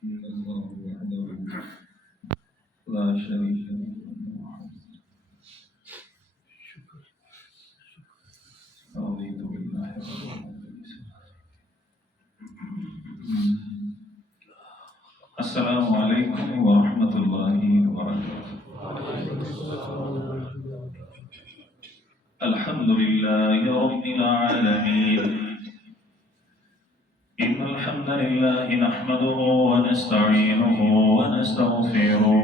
إن الله وحده لا شريك له. رضيت بالله ربا. السلام عليكم ورحمة الله وبركاته. الحمد لله رب العالمين. إن الحمد لله نحمده ونستعينه ونستغفره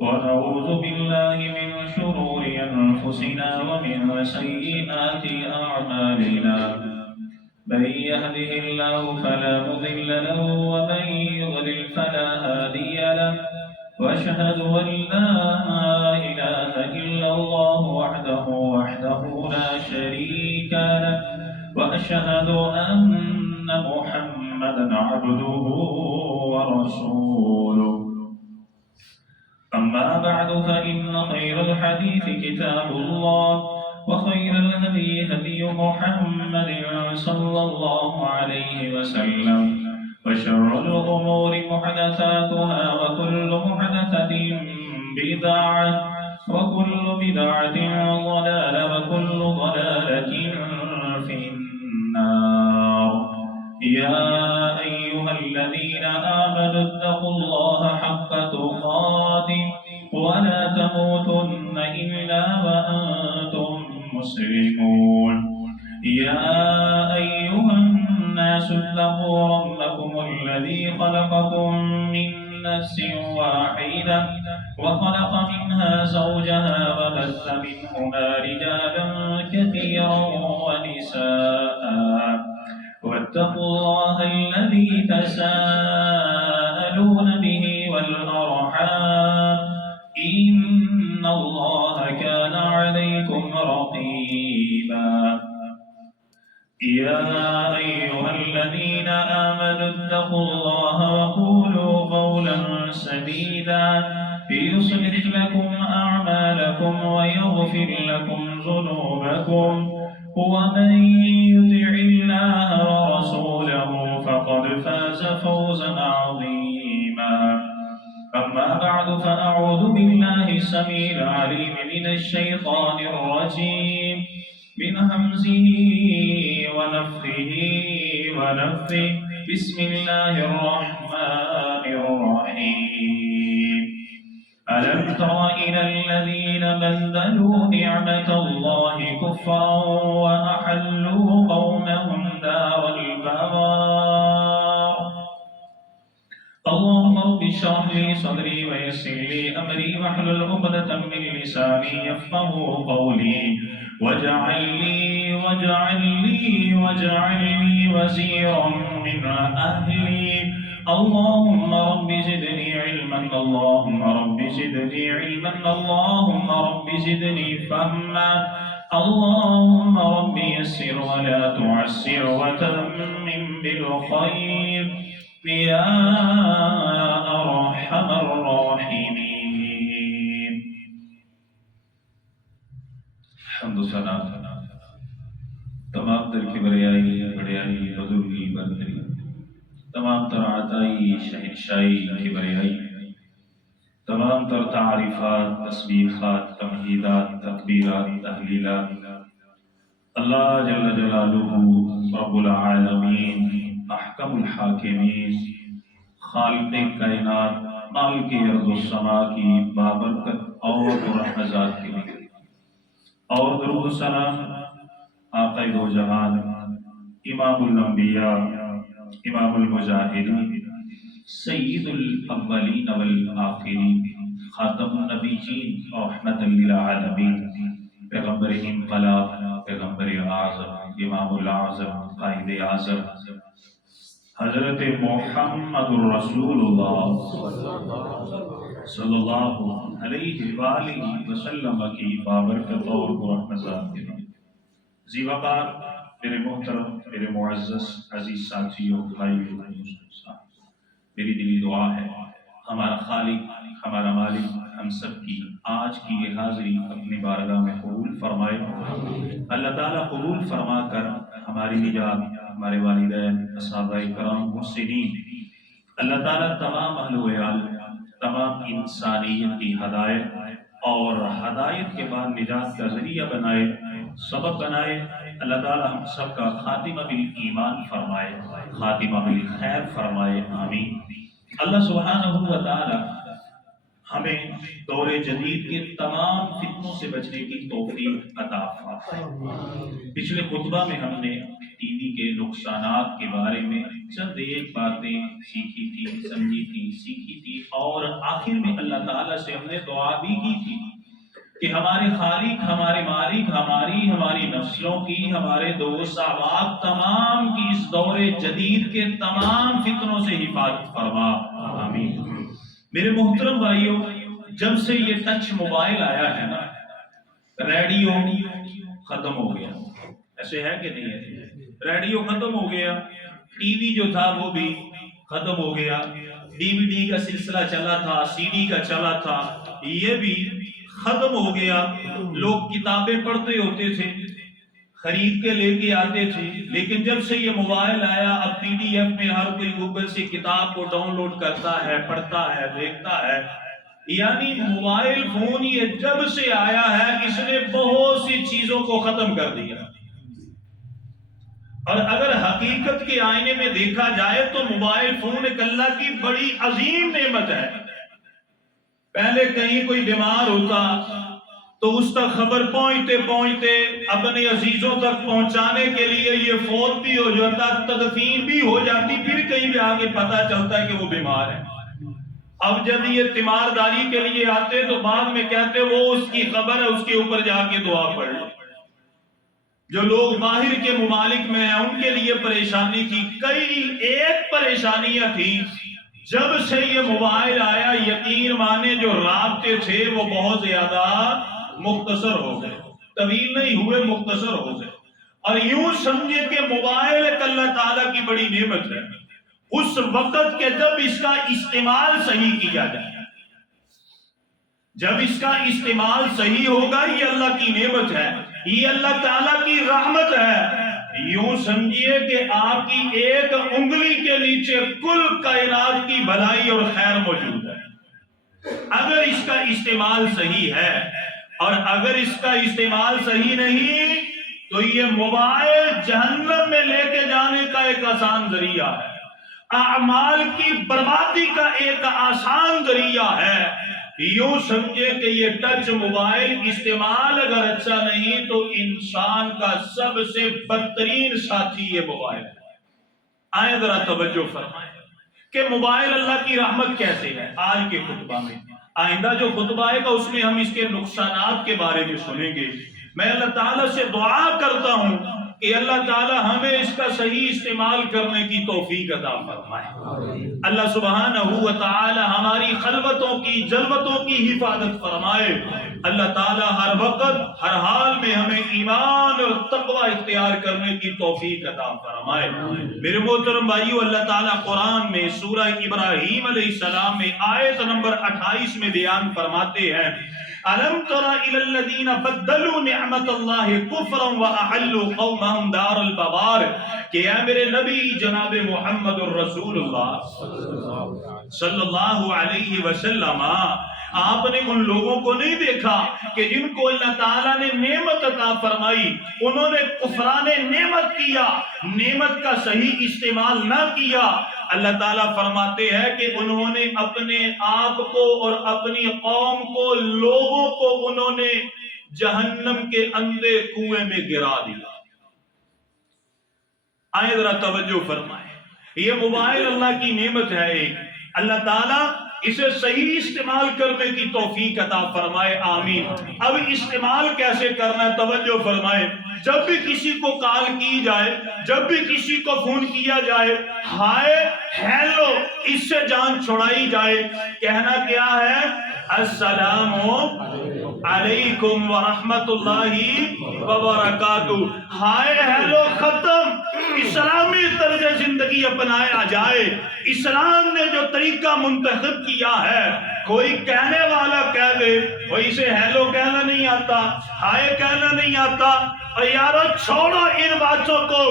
ونعوذ بالله من شرور أنفسنا ومن سيئات أعمالنا. من يهده الله فلا مضل له ومن يضلل فلا هادي له. وأشهد أن لا إله إلا الله وحده لا شريك له. وأشهد أن محمدا عبده ورسوله. أما بعد فإن خير الحديث كتاب الله وخير الهدي هدي محمد صلى الله عليه وسلم وشر الأمور محدثاتها وكل محدثة بدعة وكل بدعة ضلالة وكل ضلالة في النار. يا أيها الذين آمنوا اتقوا الله حق تقاته ولا تموتن إلا وأنتم مسلمون. يا أيها الناس اتقوا ربكم الذي خلقكم من نفس واحدة وخلق منها زوجها وبث منهما رجالا كثيرا ونساء. واتقوا الله الذي تساءلون به والأرحام إن الله كان عليكم رقيبا. يا أيها الذين آمنوا اتقوا الله وقولوا قولا سديدا يصلح لكم أعمالكم ويغفر لكم ذنوبكم. ومن يطع الله ورسوله فقد فاز فوزا عظيما. أما بعد فأعوذ بالله السميع العليم من الشيطان الرجيم من همزه ونفخه ونفثه. بسم الله الرحمن الرحيم. ألم تر إلى الذين بدلوا نعمة الله كفرا وأحلوا قومهم دار البوار. اللهم رب اشرح لي صدري ويسر لي أمري واحلل عقدة من لساني يفقهوا قولي واجعل لي وزيرا من أهلي. اللهم رب زدني علما. اللهم رب زدني علما. اللهم رب زدني فهما. اللهم رب يسر ولا تعسر وتمم بالخير يا أرحم الراحمين. حمد و ثنا تمام تر کبریائی بڑیائی بزرگی برتری تمام تر عطائی شہنشائی کبریائی تمام تر تعریفات تسبیحات تمہیدات تکبیرات تحلیلات اللہ جل جلالہ رب العالمین احکم الحاکمین خالق کائنات مالک ارض و سما کی بابرکت اور رحمزات کے لیے اور درود و سلام آقا دو جہان امام الانبیاء امام المجاہدین سید الاولین والآخرین خاتم النبیین رحمت للعالمین پیغمبر انقلاب پیغمبر اعظم امام الاعظم قائد اعظم حضرت محمد رسول اللہ صلی اللہ علیہ وآلہ وسلم کی بابرکت اور رحمت کے لیے زی وقار میرے محترم میرے معزز عزیز ساتھیوں بھائیوں میری دلی دعا ہے ہمارا خالق ہمارا مالک ہم سب کی آج کی یہ حاضری اپنی بارگاہ میں قبول فرمائے. اللہ تعالیٰ قبول فرما کر ہماری نجات ہمارے والدین اساتذہ کرام محسنین اللہ تعالیٰ تمام اہل و عیال، تمام انسانیت کی ہدایت اور ہدایت کے بعد نجات کا ذریعہ بنائے، سبب بنائے۔ اللہ تعالیٰ ہم سب کا خاتمہ بالایمان فرمائے، خاتمہ بالخیر فرمائے، آمین۔ اللہ سبحانہ و تعالیٰ ہمیں دور جدید کے تمام فتنوں سے بچنے کی توفیق عطا فرمائے۔ پچھلے خطبہ میں ہم نے ٹی وی کے نقصانات کے بارے میں چند ایک باتیں سیکھی تھی، سمجھی تھی، سیکھی تھی، اور آخر میں اللہ تعالیٰ سے ہم نے دعا بھی کی تھی کہ ہمارے خالق، ہمارے مالک، ہماری نسلوں کی، ہمارے دوست احباب تمام کی اس دور جدید کے تمام فتنوں سے حفاظت فرما، آمین۔ میرے محترم بھائیوں، جب سے یہ ٹچ موبائل آیا ہے نا، ریڈیو ختم ہو گیا، ایسے ہے کہ نہیں ہے؟ ریڈیو ختم ہو گیا، ٹی وی جو تھا وہ بھی ختم ہو گیا، ڈی وی ڈی کا سلسلہ چلا تھا، سی ڈی کا چلا تھا، یہ بھی ختم ہو گیا۔ لوگ کتابیں پڑھتے ہوتے تھے، خرید کے لے کے آتے تھے، لیکن جب سے یہ موبائل آیا اب پی ڈی ایف میں ہر کوئی گوگل سے کتاب کو ڈاؤن لوڈ کرتا ہے، پڑھتا ہے، دیکھتا ہے۔ یعنی موبائل فون یہ جب سے آیا ہے اس نے بہت سی چیزوں کو ختم کر دیا، اور اگر حقیقت کے آئینے میں دیکھا جائے تو موبائل فون ایک اللہ کی بڑی عظیم نعمت ہے۔ پہلے کہیں کوئی بیمار ہوتا تو اس تک خبر پہنچتے پہنچتے اپنے عزیزوں تک پہنچانے کے لیے یہ فوت بھی ہو جاتا، تدفین بھی ہو جاتی، پھر کہیں بھی آگے پتا چلتا ہے کہ وہ بیمار ہے۔ اب جب یہ تیمارداری کے لیے آتے تو بعد میں کہتے وہ اس کی خبر ہے، اس کے اوپر جا کے دعا پڑھ لو۔ جو لوگ باہر کے ممالک میں ہیں ان کے لیے پریشانی تھی، کئی ایک پریشانیاں تھی۔ جب سے یہ موبائل آیا یقین مانے جو رابطے تھے وہ بہت زیادہ مختصر ہو گئے، طویل نہیں ہوئے، مختصر ہو گئے۔ اور یوں سمجھے کہ موبائل ایک اللہ تعالیٰ کی بڑی نعمت ہے اس وقت کے جب اس کا استعمال صحیح کیا جائے۔ جب اس کا استعمال صحیح ہوگا یہ اللہ کی نعمت ہے، یہ اللہ تعالیٰ کی رحمت ہے۔ یوں سمجھیے کہ آپ کی ایک انگلی کے نیچے کل کائنات کی بھلائی اور خیر موجود ہے اگر اس کا استعمال صحیح ہے، اور اگر اس کا استعمال صحیح نہیں تو یہ موبائل جہنم میں لے کے جانے کا ایک آسان ذریعہ ہے، اعمال کی بربادی کا ایک آسان ذریعہ ہے۔ یوں سمجھے کہ یہ ٹچ موبائل استعمال اگر اچھا نہیں تو انسان کا سب سے بدترین ساتھی یہ موبائل ہے۔ آئیں ذرا توجہ فرمائیں کہ موبائل اللہ کی رحمت کیسے ہے۔ آج کے خطبہ میں، آئندہ جو خطبہ آئے گا اس میں ہم اس کے نقصانات کے بارے میں سنیں گے۔ میں اللہ تعالیٰ سے دعا کرتا ہوں کہ اللہ تعالیٰ ہمیں اس کا صحیح استعمال کرنے کی توفیق عطا فرمائے۔ اللہ سبحانہ و تعالیٰ ہماری خلوتوں کی، جلوتوں کی حفاظت فرمائے۔ اللہ تعالیٰ ہر وقت ہر حال میں ہمیں ایمان اور تقوی اختیار کرنے کی توفیق عطا فرمائے۔ میرے محترم بھائیو، اللہ تعالیٰ قرآن میں سورہ ابراہیم علیہ السلام میں آیت نمبر 28 میں بیان فرماتے ہیں، أَلَمْ تَرَ إِلَى الَّذِينَ بَدَّلُوا نِعْمَةَ اللَّهِ كُفْرًا وَأَحَلُّوا قَوْمَهُمْ دَارَ الْبَوَارِ کہ اے میرے نبی جناب محمد الرسول اللہ صلی اللہ علیہ وسلم، آپ نے ان لوگوں کو نہیں دیکھا کہ جن کو اللہ تعالیٰ نے نعمت عطا فرمائی انہوں نے کفران نعمت کیا، نعمت کا صحیح استعمال نہ کیا۔ اللہ تعالیٰ فرماتے ہیں کہ انہوں نے اپنے آپ کو اور اپنی قوم کو، لوگوں کو انہوں نے جہنم کے اندھے کنویں میں گرا دیا۔ آئیں ذرا توجہ فرمائیں، یہ موبائل اللہ کی نعمت ہے ایک، اللہ تعالیٰ اسے صحیح استعمال کرنے کی توفیق عطا فرمائے، آمین۔ اب استعمال کیسے کرنا ہے توجہ فرمائے۔ جب بھی کسی کو کال کی جائے، جب بھی کسی کو فون کیا جائے، ہائے ہیلو اس سے جان چھڑائی جائے۔ کہنا کیا ہے؟ السلام علیکم ورحمت اللہ وبرکاتہ۔ ہائے ہیلو ختم، اسلامی طرز زندگی اپنایا جائے۔ اسلام نے جو طریقہ منتخب کیا ہے کوئی کہنے والا کہہ دے وہ اسے ہیلو کہنا نہیں آتا، ہائے کہنا نہیں آتا، اور یارو چھوڑو ان باتوں کو،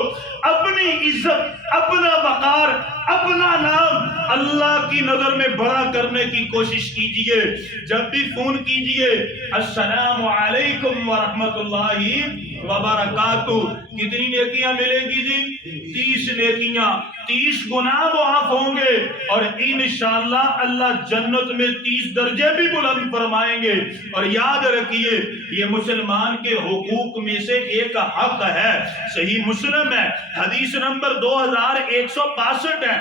اپنی عزت، اپنا وقار، اپنا نام اللہ کی نظر میں بڑا کرنے کی کوشش کیجئے۔ جب بھی فون کیجئے السلام علیکم ورحمت اللہ وبرکاتہ، کتنی نیکیاں ملیں گی جی؟ 30 نیکیاں، 30 گناہ معاف ہوں گے، اور انشاءاللہ اللہ جنت میں 30 درجے بھی بلند فرمائیں گے۔ اور یاد رکھیے یہ مسلمان کے حقوق میں سے ایک حق ہے، صحیح مسلم ہے، حدیث نمبر 2162 ہے۔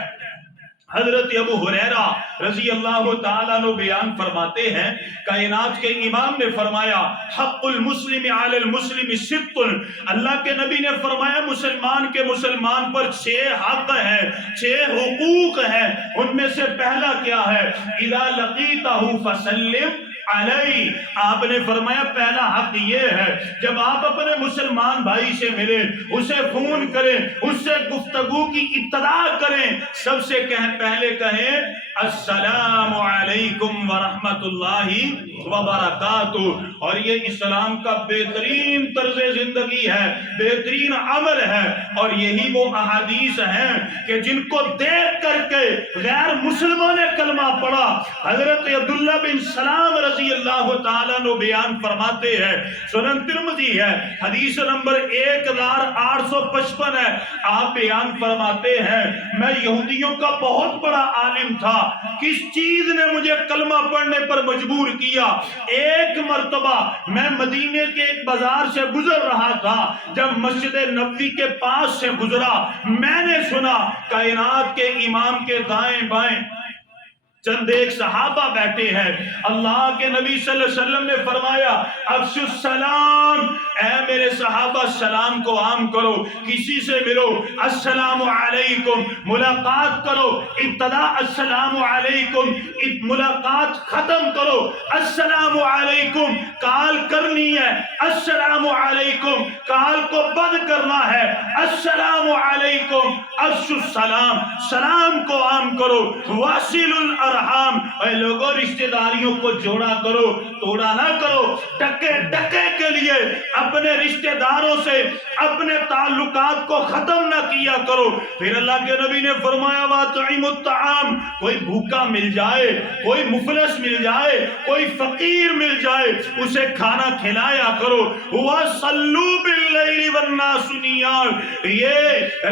حضرت ابو ہریرہ رضی اللہ تعالیٰ عنہ بیان فرماتے ہیں، کائنات کے امام نے فرمایا حق المسلم علی المسلم ست، اللہ کے نبی نے فرمایا مسلمان کے مسلمان پر 6 حق ہیں، 6 حقوق ہیں۔ ان میں سے پہلا کیا ہے؟ اذا لقیتہ فسلم علیہ، آپ نے فرمایا پہلا حق یہ ہے جب آپ اپنے مسلمان بھائی سے ملیں، اسے فون کریں، اس سے گفتگو کی ابتدا کریں، سب سے پہلے کہیں السلام علیکم ورحمت اللہ وبرکاتہ۔ اور یہ اسلام کا بہترین طرز زندگی ہے، بہترین عمل ہے، اور یہی وہ احادیث ہیں کہ جن کو دیکھ کر کے غیر مسلموں نے کلمہ پڑھا۔ حضرت عبداللہ بن سلام رضی اللہ تعالیٰ عنہ بیان فرماتے ہیں، سنن ترمذی ہے، حدیث نمبر 1855 ہے، آپ بیان فرماتے ہیں میں یہودیوں کا بہت بڑا عالم تھا، کس چیز نے مجھے کلمہ پڑھنے پر مجبور کیا؟ ایک مرتبہ میں مدینے کے ایک بازار سے گزر رہا تھا، جب مسجد نبوی کے پاس سے گزرا، میں نے سنا کائنات کے امام کے دائیں بائیں چند ایک صحابہ بیٹھے ہیں، اللہ کے نبی صلی اللہ علیہ وسلم نے فرمایا افشوا السلام، اے میرے صحابہ سلام کو عام کرو، کسی سے ملو السلام علیکم، ملاقات کرو، ابتدا السلام علیکم، ملاقات ختم کرو السلام علیکم، کال کرنی ہے السلام علیکم، کال کو بند کرنا ہے السلام علیکم، افشوا السلام، سلام کو عام کرو، واصل الارحام، اے لوگوں رشتہ داریوں کو جوڑا کرو، توڑا نہ کرو، ٹکے ٹکے کے لیے اپنے رشتہ داروں سے اپنے تعلقات کو ختم نہ کیا کرو۔ پھر اللہ کے نبی نے فرمایا وَأَطْعِمُوا الطَّعَامَ، کوئی بھوکا مل جائے، کوئی مفلس مل جائے، کوئی فقیر مل جائے، اسے کھانا کھلایا کرو۔ وَصَلُّوا بِاللَّيْلِ وَالنَّاسُ نِيَامٌ، یہ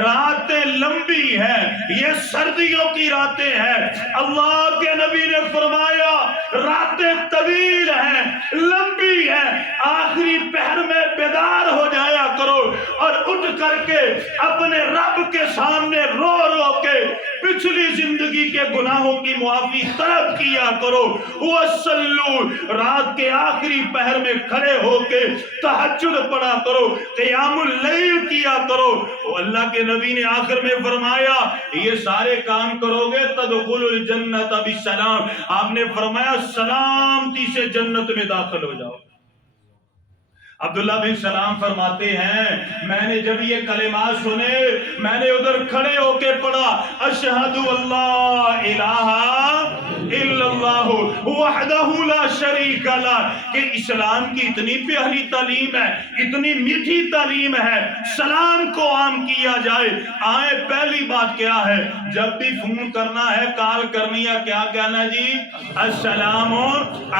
راتیں لمبی ہیں، یہ سردیوں کی راتیں ہیں، اللہ کے نبی نے فرمایا راتیں طویل ہیں، لمبی ہیں، آخری پہر میں بیدار ہو جایا کرو، اور اٹھ کر کے اپنے رب کے سامنے رو رو کے پچھلی زندگی کے گناہوں کی معافی طلب کیا کرو۔ وَصَلُّوا، رات کے آخری پہر میں کھڑے ہو کے تہجد پڑھا کرو، قیام اللیل کیا کرو۔ اللہ کے نبی نے آخر میں فرمایا یہ سارے کام کرو گے تدخلوا الجنت بالسلام، آپ نے فرمایا سلامتی سے جنت میں داخل ہو جاؤ۔ عبداللہ بن سلام فرماتے ہیں میں نے جب یہ کلمات سنے میں نے ادھر کھڑے ہو کے پڑھا اشہد اللہ الہ الا اللہ وحدہ لا شریک لہ، کہ اسلام کی اتنی پیاری تعلیم ہے، اتنی میٹھی تعلیم ہے، سلام کو عام کیا جائے۔ آئے پہلی بات کیا ہے؟ جب بھی فون کرنا ہے، کال کرنی ہے، کیا کہنا جی؟ السلام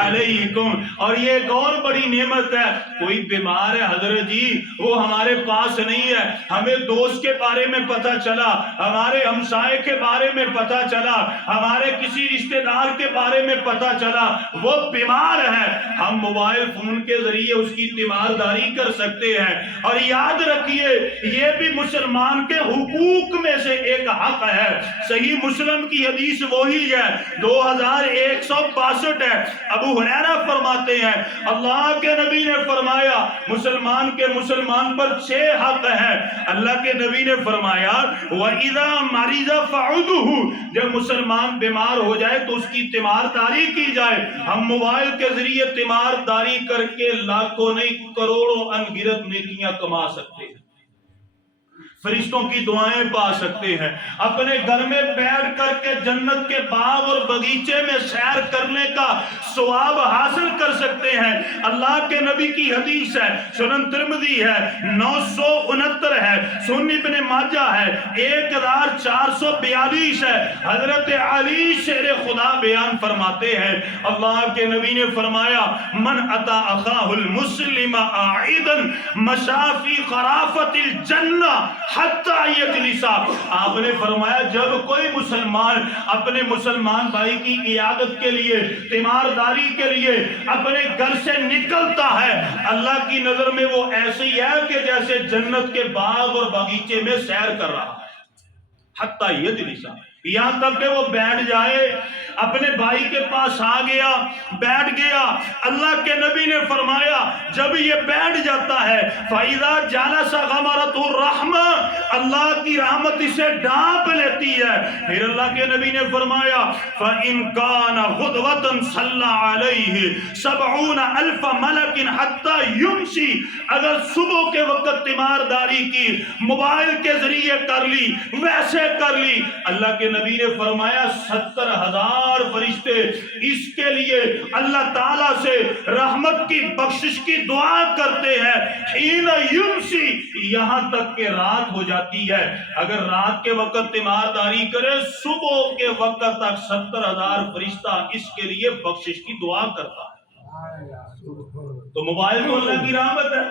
علیکم۔ اور یہ ایک اور بڑی نعمت ہے، کوئی بیمار ہے حضرت جی وہ ہمارے پاس نہیں ہے، ہمیں دوست کے بارے میں پتہ چلا، ہمارے ہمسائے کے بارے میں پتہ چلا، ہمارے کسی رشتہ دار کے بارے میں پتہ چلا وہ بیمار ہے، ہم موبائل فون کے ذریعے اس کی تیمارداری کر سکتے ہیں۔ اور یاد رکھیے یہ بھی مسلمان کے حقوق میں سے ایک حق ہے۔ صحیح مسلم کی حدیث وہی ہے 2162 ہے، ابو ہریرہ فرماتے ہیں اللہ کے نبی نے فرمایا مسلمان کے مسلمان پر 6 حق ہیں۔ اللہ کے نبی نے فرمایا وَإِذَا مَرِضَ فَعُدُهُ، جب مسلمان بیمار ہو جائے تو اس کی تیمارداری کی جائے۔ ہم موبائل کے ذریعے تیمارداری کر کے لاکھوں نہیں کروڑوں انگنت نیکیاں کما سکتے ہیں۔ فرشتوں کی دعائیں پا سکتے ہیں، اپنے گھر میں بیٹھ کر کے جنت کے باغ اور باغیچے میں سیر کرنے کا ثواب حاصل کر سکتے ہیں۔ اللہ کے نبی کی حدیث ہے، سنن ترمذی ہے 969 ہے، سنن ابن ماجہ ہے 1442 ہے۔ حضرت علی شیر خدا بیان فرماتے ہیں، اللہ کے نبی نے فرمایا من اتا اخاہ المسلم عائدا مشافی خرافت الجنہ حتی یجلسا۔ آپ نے فرمایا جب کوئی مسلمان اپنے مسلمان بھائی کی عیادت کے لیے، تیمارداری کے لیے اپنے گھر سے نکلتا ہے، اللہ کی نظر میں وہ ایسے ہی ہے کہ جیسے جنت کے باغ اور باغیچے میں سیر کر رہا ہے۔ حتی یجلسا، یہاں تک کہ وہ بیٹھ جائے، اپنے بھائی کے پاس آ گیا، بیٹھ گیا۔ اللہ کے نبی نے فرمایا جب یہ بیٹھ جاتا ہے فَإِذَا جَلَسَ غَمَرَتُ الرَّحْمَةُ، اللہ کی رحمت اسے ڈھانپ لیتی ہے۔ پھر اللہ کے نبی نے فرمایا فَإِن كَانَ غُدْوَةً صَلَّى عَلَيْهِ 70,000 مَلَكٍ حَتَّى يُمْسِي، اگر صبح کے وقت تیمارداری کی، موبائل کے ذریعے کر لی، ویسے کر لی، اللہ کے نبی نے فرمایا 70,000 فرشتے اس کے لیے اللہ تعالیٰ سے رحمت کی بخشش کی دعا کرتے ہیں۔ حین یمسی، یہاں تک کہ رات ہو جاتی ہے۔ اگر رات کے وقت تیمارداری کرے، صبح کے وقت تک 70,000 فرشتہ اس کے لیے بخشش کی دعا کرتا ہے۔ تو موبائل تو اللہ کی رحمت ہے،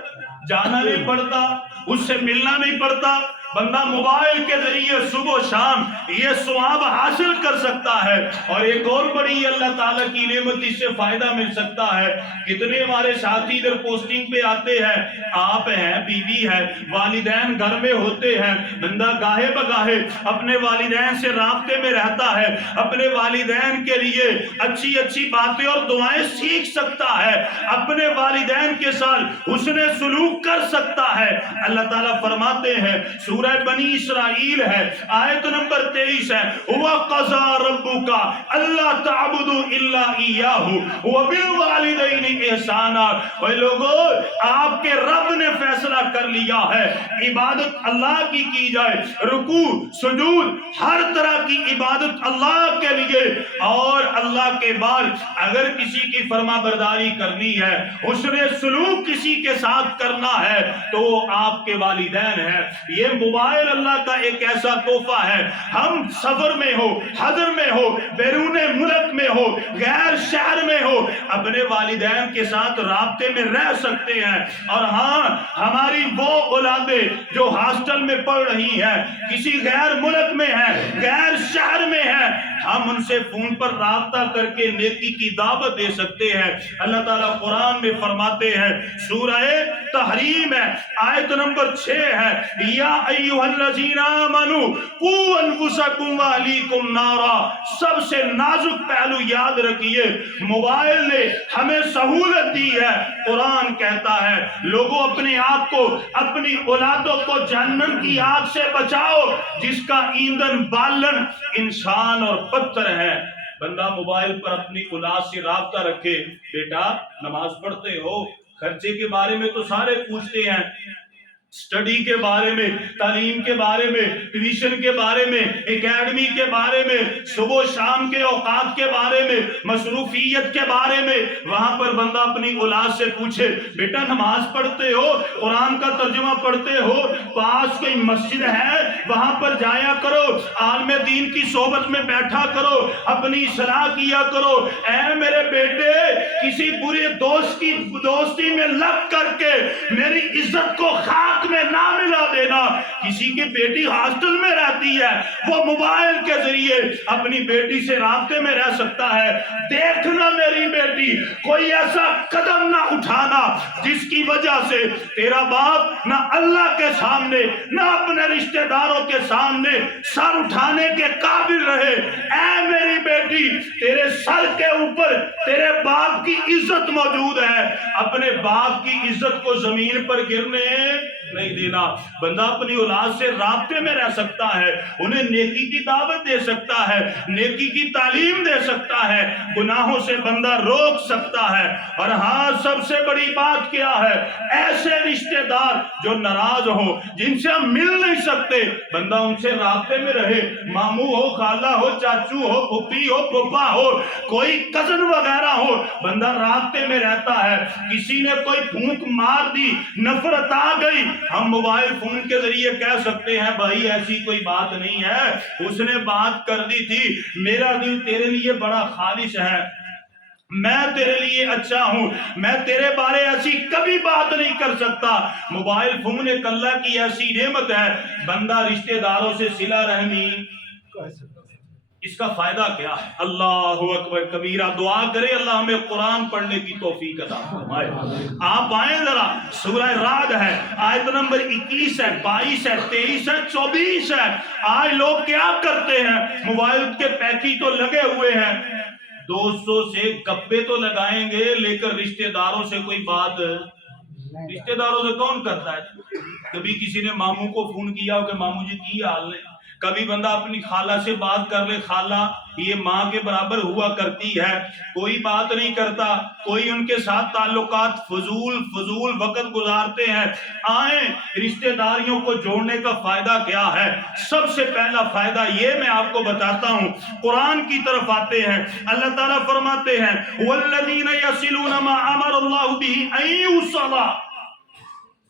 جانا نہیں پڑتا، اس سے ملنا نہیں پڑتا، بندہ موبائل کے ذریعے صبح و شام یہ ثواب حاصل کر سکتا ہے۔ اور ایک اور بڑی اللہ تعالیٰ کی نعمت، اس سے فائدہ مل سکتا ہے۔ کتنے ہمارے ساتھی ادھر پوسٹنگ پہ آتے ہیں، آپ ہیں، بیوی ہے، والدین گھر میں ہوتے ہیں، بندہ گاہے بگاہے اپنے والدین سے رابطے میں رہتا ہے، اپنے والدین کے لیے اچھی اچھی باتیں اور دعائیں سیکھ سکتا ہے، اپنے والدین کے ساتھ حسن سلوک کر سکتا ہے۔ اللہ تعالیٰ فرماتے ہیں، سورہ بنی اسرائیل ہے، آیت نمبر 23 ہے، وَقَضَى رَبُّكَ أَلَّا تَعْبُدُوا إِلَّا إِيَّاهُ وَبِالْوَالِدَيْنِ إِحْسَانًا۔ اے لوگو، آپ کے رب نے فیصلہ کر لیا ہے عبادت اللہ کی جائے، رکوع سجود ہر طرح کی عبادت اللہ کے لیے، اور اللہ کے بعد اگر کسی کی فرما برداری کرنی ہے، حسن سلوک کسی کے ساتھ کرنا ہے تو وہ آپ کے والدین ہیں۔ یہ موبائل اللہ کا ایک ایسا تحفہ ہے، ہم سفر میں ہو، حضر میں ہو، بیرون ملک میں ہو، غیر شہر میں ہو، اپنے والدین کے ساتھ رابطے میں رہ سکتے ہیں۔ اور ہاں، ہماری وہ اولادیں جو ہاسٹل میں پڑھ رہی ہیں، کسی غیر ملک میں ہیں، غیر شہر میں ہیں، ہم ان سے فون پر رابطہ کر کے نیکی کی دعوت دے سکتے ہیں۔ اللہ تعالیٰ قرآن میں فرماتے ہیں، سورہ تحریم ہے، آیت نمبر 6 ہے، یا ایھا الذین آمنوا قوا انفسکم واہلیکم نارا۔ سب سے نازک پہلو یاد رکھیے، موبائل نے ہمیں سہولت دی ہے، قرآن کہتا ہے لوگوں اپنے آپ کو، اپنی اولادوں کو جہنم کی آگ سے بچاؤ جس کا ایندھن بالن انسان اور پتھر ہے۔ بندہ موبائل پر اپنی اولاد سے رابطہ رکھے، بیٹا نماز پڑھتے ہو، خرچے کے بارے میں تو سارے پوچھتے ہیں، اسٹڈی کے بارے میں، تعلیم کے بارے میں، ٹیوشن کے بارے میں، اکیڈمی کے بارے میں، صبح شام کے اوقات کے بارے میں، مصروفیت کے بارے میں، وہاں پر بندہ اپنی اولاد سے پوچھے، بیٹا نماز پڑھتے ہو، قرآن کا ترجمہ پڑھتے ہو، پاس کوئی مسجد ہے وہاں پر جایا کرو، عالم دین کی صحبت میں بیٹھا کرو، اپنی اصلاح کیا کرو۔ اے میرے بیٹے، کسی برے دوست کی دوستی میں لگ کر کے میری عزت کو خاک میں نہ ملا دینا۔ کسی کی بیٹی ہاسٹل میں رہتی ہے، وہ موبائل کے ذریعے اپنی بیٹی سے رابطے میں رہ سکتا ہے۔ دیکھنا میری بیٹی، کوئی ایسا قدم نہ اٹھانا جس کی وجہ سے تیرا باپ نہ اللہ کے سامنے نہ اپنے رشتہ داروں کے سامنے سر اٹھانے کے قابل رہے۔ اے میری بیٹی تیرے سر کے اوپر تیرے باپ کی عزت موجود ہے، اپنے باپ کی عزت کو زمین پر گرنے نہیں دینا۔ بندہ اپنی اولاد سے رابطے میں رہ سکتا ہے، انہیں نیکی کی دعوت دے سکتا ہے، نیکی کی تعلیم دے سکتا ہے، گناہوں سے بندہ روک سکتا ہے۔ اور ہاں سب سے بڑی بات کیا ہے، ایسے رشتہ دار جو ناراض ہو، جن سے ہم مل نہیں سکتے، بندہ ان سے رابطے میں رہے، ماموں ہو، خالہ ہو، چاچو ہو، پھوپھی ہو، پھوپھا ہو، کوئی کزن وغیرہ ہو، بندہ رابطے میں رہتا ہے۔ کسی نے کوئی پھونک مار دی، نفرت آ گئی، ہم موبائل فون کے ذریعے کہہ سکتے ہیں بھائی ایسی کوئی بات نہیں ہے، اس نے بات کر دی تھی، میرا دل تیرے لیے بڑا خالص ہے، میں تیرے لیے اچھا ہوں، میں تیرے بارے ایسی کبھی بات نہیں کر سکتا۔ موبائل فون ایک اللہ کی ایسی نعمت ہے، بندہ رشتہ داروں سے صلہ رحمی، اس کا فائدہ کیا ہے؟ اللہ اکبر کبیرہ، دعا کرے اللہ ہمیں قرآن پڑھنے کی توفیق عطا فرمائے۔ آپ آئیں ذرا، سورہ رعد ہے، آیت نمبر 21 ہے، 22 ہے، 23 ہے، 24 ہے۔ آج لوگ کیا کرتے ہیں، موبائل کے پیکی تو لگے ہوئے ہیں، دوستوں سے گپے تو لگائیں گے لیکن رشتہ داروں سے کوئی بات، رشتہ داروں سے کون کرتا ہے؟ کبھی کسی نے ماموں کو فون کیا ہو کہ ماموں جی کی حال ہے؟ کبھی بندہ اپنی خالہ سے بات کر لے، خالہ یہ ماں کے برابر ہوا کرتی ہے، کوئی بات نہیں کرتا، کوئی ان کے ساتھ تعلقات فضول وقت گزارتے ہیں۔ آئیں رشتہ داریوں کو جوڑنے کا فائدہ کیا ہے؟ سب سے پہلا فائدہ یہ میں آپ کو بتاتا ہوں، قرآن کی طرف آتے ہیں، اللہ تعالیٰ فرماتے ہیں وَالَّذِينَ يَصِلُونَ مَا أَمَرَ اللَّهُ بِهِ أَن يُوصَلَ،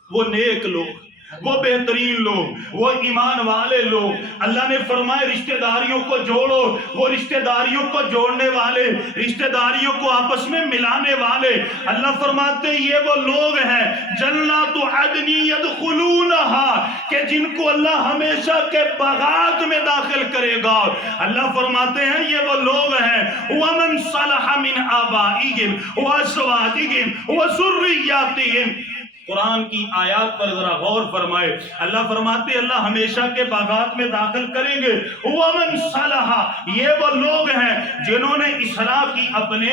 وہ نیک لوگ، وہ بہترین لوگ، وہ ایمان والے لوگ، اللہ نے فرمائے رشتہ داریوں کو جوڑو، وہ رشتہ داریوں کو جوڑنے والے، رشتہ داریوں کو آپس میں ملانے والے، اللہ فرماتے ہیں یہ وہ لوگ ہیں جنات عدن یدخلونہا، کہ جن کو اللہ ہمیشہ کے باغات میں داخل کرے گا۔ اللہ فرماتے ہیں یہ وہ لوگ ہیں وَمَنْ صَلَحَ مِنْ آبَائِهِمْ وَأَزْوَاجِهِمْ وَذُرِّيَّاتِهِمْ۔ قرآن کی آیات پر ذرا غور فرمائے، اللہ فرماتے ہیں اللہ ہمیشہ کے باغات میں داخل کریں گے۔ وَمَنْ صَلَحَ، یہ وہ لوگ ہیں جنہوں نے اصلاح کی اپنے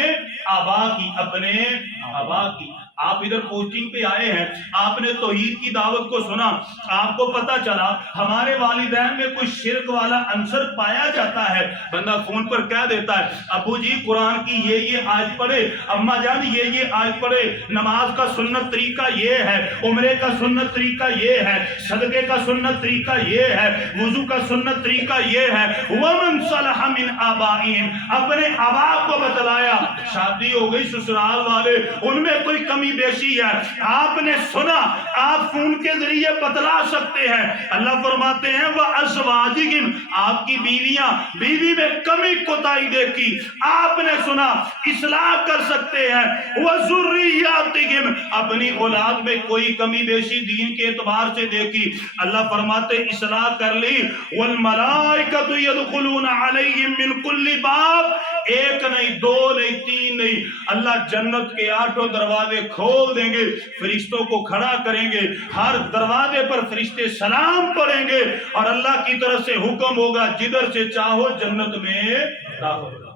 آبا کی۔ آپ ادھر کوچنگ پہ آئے ہیں، آپ نے توحید کی دعوت کو سنا، آپ کو پتا چلا ہمارے والدین میں کوئی شرک والا عنصر پایا جاتا ہے، بندہ فون پر کہہ دیتا ہے ابو جی قرآن کی یہ آیت پڑھے، اماں جان یہ آیت پڑھے، نماز کا سنت طریقہ یہ ہے، عمرے کا سنت طریقہ یہ ہے، صدقے کا سنت طریقہ یہ ہے، وضو کا سنت طریقہ یہ ہے۔ وَمَنْ صَلَحَ مِنْ آبَائِهِمْ، اپنے آبا کو بتلایا، شادی ہو گئی سسرال والے ان میں کوئی کمی بیشی ہے، آپ نے سنا، آپ فون کے ذریعے بتلا سکتے ہیں۔ اللہ فرماتے ہیں وَأَزْوَاجِهِمْ، آپ کی بیویاں، بیوی میں کمی کوتاہی دیکھی، آپ نے سنا، اصلاح کر سکتے ہیں۔ وَذُرِّيَّاتِهِمْ، اپنی اولاد میں کوئی کمی بیشی دین کے اعتبار سے دیکھی، اللہ فرماتے ہیں اصلاح کر لی۔ وَالْمَلَائِكَةُ يَدْخُلُونَ عَلَيْهِمْ مِنْ كُلِّ بَابٍ، ایک نہیں، دو نہیں، تین نہیں، اللہ جنت کے 8 دروازے کھول دیں گے، فرشتوں کو کھڑا کریں گے، ہر دروازے پر فرشتے سلام پڑھیں گے اور اللہ کی طرف سے حکم ہوگا جدھر سے چاہو جنت میں داخل ہو۔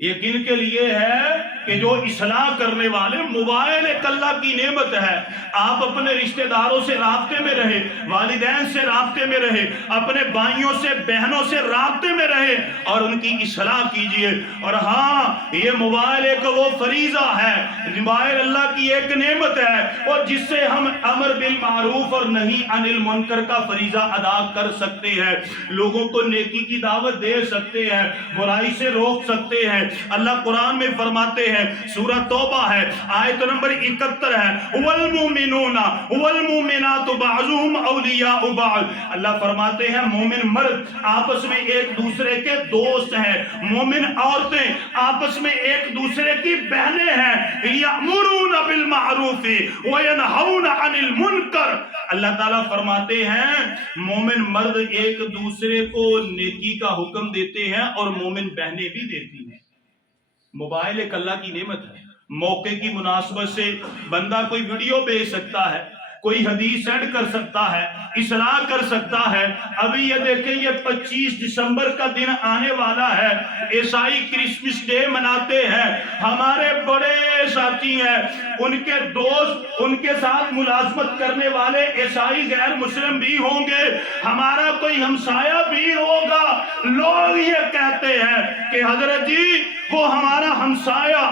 یہ کن کے لیے ہے کہ جو اصلاح کرنے والے، موبائل ایک اللہ کی نعمت ہے، آپ اپنے رشتہ داروں سے رابطے میں رہے، والدین سے رابطے میں رہے، اپنے بھائیوں سے بہنوں سے رابطے میں رہے اور ان کی اصلاح کیجئے۔ اور ہاں یہ موبائل ایک وہ فریضہ ہے، موبائل اللہ کی ایک نعمت ہے اور جس سے ہم امر بالمعروف اور نہی عن المنکر کا فریضہ ادا کر سکتے ہیں، لوگوں کو نیکی کی دعوت دے سکتے ہیں، برائی سے روک سکتے ہیں۔ اللہ قرآن میں فرماتے ہیں، سورہ توبہ ہے، آیت نمبر 71 ہے، والمومنون والمومنات بعضهم اولیاء بعض، اللہ فرماتے ہیں مومن مرد آپس میں ایک دوسرے کے دوست ہیں، مومن عورتیں آپس میں ایک دوسرے کی بہنیں ہیں، یأمرون بالمعروف وینہون عن المنکر، اللہ تعالیٰ فرماتے ہیں مومن مرد ایک دوسرے کو نیکی کا حکم دیتے ہیں اور مومن بہنیں بھی دیتی ہیں۔ موبائل ایک اللہ کی نعمت ہے، موقع کی مناسبت سے بندہ کوئی ویڈیو بھیج سکتا ہے، کوئی حدیث سینڈ کر سکتا ہے، اصلاح کر سکتا ہے۔ ابھی یہ دیکھیں، یہ 25 دسمبر کا دن آنے والا ہے، عیسائی کرسمس ڈے مناتے ہیں، ہمارے بڑے ساتھی ہیں، ان کے دوست، ان کے ساتھ ملازمت کرنے والے عیسائی غیر مسلم بھی ہوں گے، ہمارا کوئی ہمسایہ بھی ہوگا۔ لوگ یہ کہتے ہیں کہ حضرت جی وہ ہمارا ہمسایہ،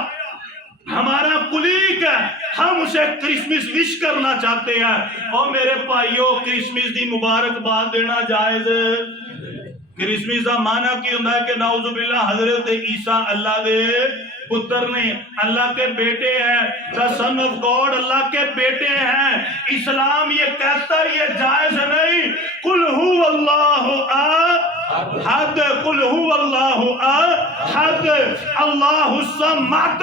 ہمارا کلیگ ہے، ہم اسے کرسمس وش کرنا چاہتے ہیں۔ اور میرے بھائیوں، کرسمس دی مبارکباد دینا جائز ہے۔ کرسمس دا معنی کی ہوتا ہے کہ نعوذ باللہ حضرت عیسیٰ اللہ دے پتر نے، اللہ کے بیٹے ہیں، the son of God، اللہ کے بیٹے ہیں۔ اسلام یہ کہتا ہے یہ جائز نہیں۔ قل هو اللہ احد، قل هو اللہ احد اللہ الصمد۔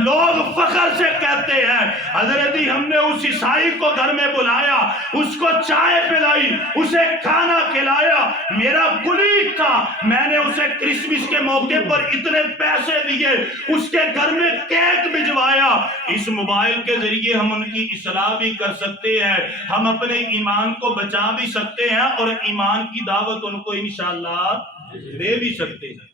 لوگ فخر سے کہتے ہیں حضرت ہم نے اس عیسائی کو گھر میں بلایا، اس کو چائے پلائی، اسے کھانا کھلایا، میرا کلیگ تھا، میں نے اسے کرسمس کے موقع پر اتنے پیسے دیے، اس کے گھر میں کیک بھجوایا۔ اس موبائل کے ذریعے ہم ان کی اصلاح بھی کر سکتے ہیں، ہم اپنے ایمان کو بچا بھی سکتے ہیں اور ایمان کی دعوت ان کو انشاءاللہ دے بھی سکتے ہیں۔